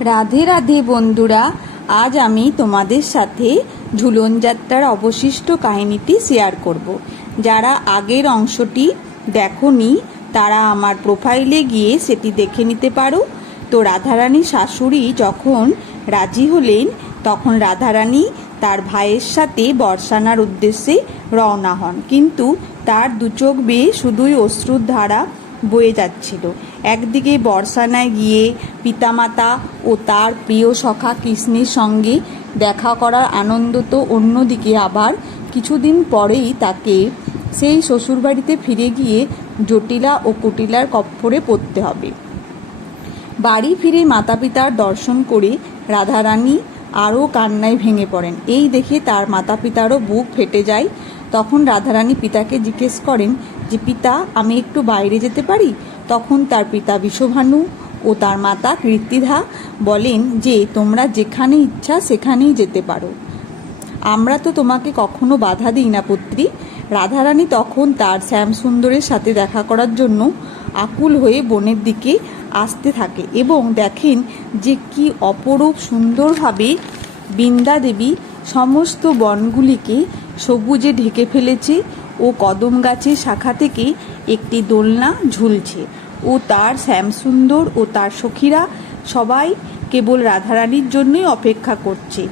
রাধে রাধে বন্ধুরা, আজ আমি তোমাদের সাথে ঝুলন যাত্রার অবশিষ্ট কাহিনীটি শেয়ার করব। যারা আগের অংশটি দেখোনি তারা আমার প্রোফাইলে গিয়ে সেটি দেখে নিতে পারো। তো রাধারানীর শাশুড়ি যখন রাজি হলেন তখন রাধারানী তার ভাইয়ের সাথে বর্ষানার উদ্দেশ্যে রওনা হন, কিন্তু তার দু চোখ বেয়ে শুধুই অশ্রুর ধারা বয়ে যাচ্ছিল। একদিকে বর্ষানায় গিয়ে পিতামাতা ও তার প্রিয় সখা কৃষ্ণের সঙ্গে দেখা করার আনন্দ, তো অন্যদিকে আবার কিছুদিন পরেই তাকে সেই শ্বশুরবাড়িতে ফিরে গিয়ে জটিলা ও কুটিলার কপ্পরে পড়তে হবে। বাড়ি ফিরে মাতা পিতার দর্শন করে রাধারানী আরও কান্নায় ভেঙে পড়েন। এই দেখে তার মাতা পিতারও বুক ফেটে যায়। তখন রাধারানী পিতাকে জিজ্ঞেস করেন যে, পিতা, আমি একটু বাইরে যেতে পারি? তখন তার পিতা বিষভানু ও তার মাতা কীর্তিধা বলেন যে, তোমরা যেখানে ইচ্ছা সেখানেই যেতে পারো, আমরা তো তোমাকে কখনো বাধা দিই না পুত্রী। রাধারানী তখন তার শ্যামসুন্দরের সাথে দেখা করার জন্য আকুল হয়ে বনের দিকে আসতে থাকে এবং দেখেন যে কি অপরূপ সুন্দরভাবে বৃন্দা দেবী সমস্ত বনগুলিকে সবুজে ঢেকে ফেলেছে ও কদম গাছের শাখা থেকে একটি দোলনা ঝুলছে ও তার শ্যামসুন্দর ও তার সখীরা সবাই কেবল রাধারানীর জন্যই অপেক্ষা করছে।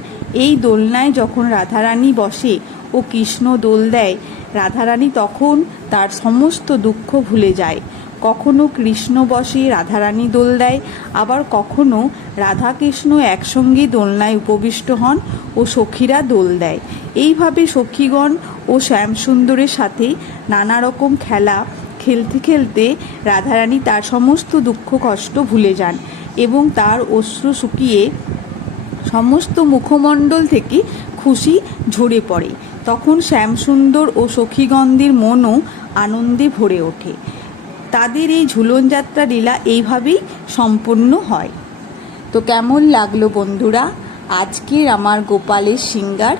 এই দোলনায় যখন রাধারানী বসে ও কৃষ্ণ দোল দেয়, রাধারানী তখন তার সমস্ত দুঃখ ভুলে যায়। কখনো কৃষ্ণ বসে রাধারানী দোল দেয়, আবার কখনো রাধাকৃষ্ণ একসঙ্গে দোলনায় উপবিষ্ট হন ও সখীরা দোল দেয়। এইভাবে সখীগণ ও শ্যামসুন্দরের সাথে নানা রকম খেলা খেলতে খেলতে রাধারানী তার সমস্ত দুঃখ কষ্ট ভুলে যান এবং তার অশ্রু শুকিয়ে সমস্ত মুখমণ্ডল থেকে খুশি ঝরে পড়ে। তখন শ্যামসুন্দর ও সখীগণদের মনও আনন্দে ভরে ওঠে। তাদের এই ঝুলন যাত্রা লীলা এইভাবেই সম্পন্ন হয়। তো কেমন লাগলো বন্ধুরা আজকের আমার গোপালের সিঙ্গার?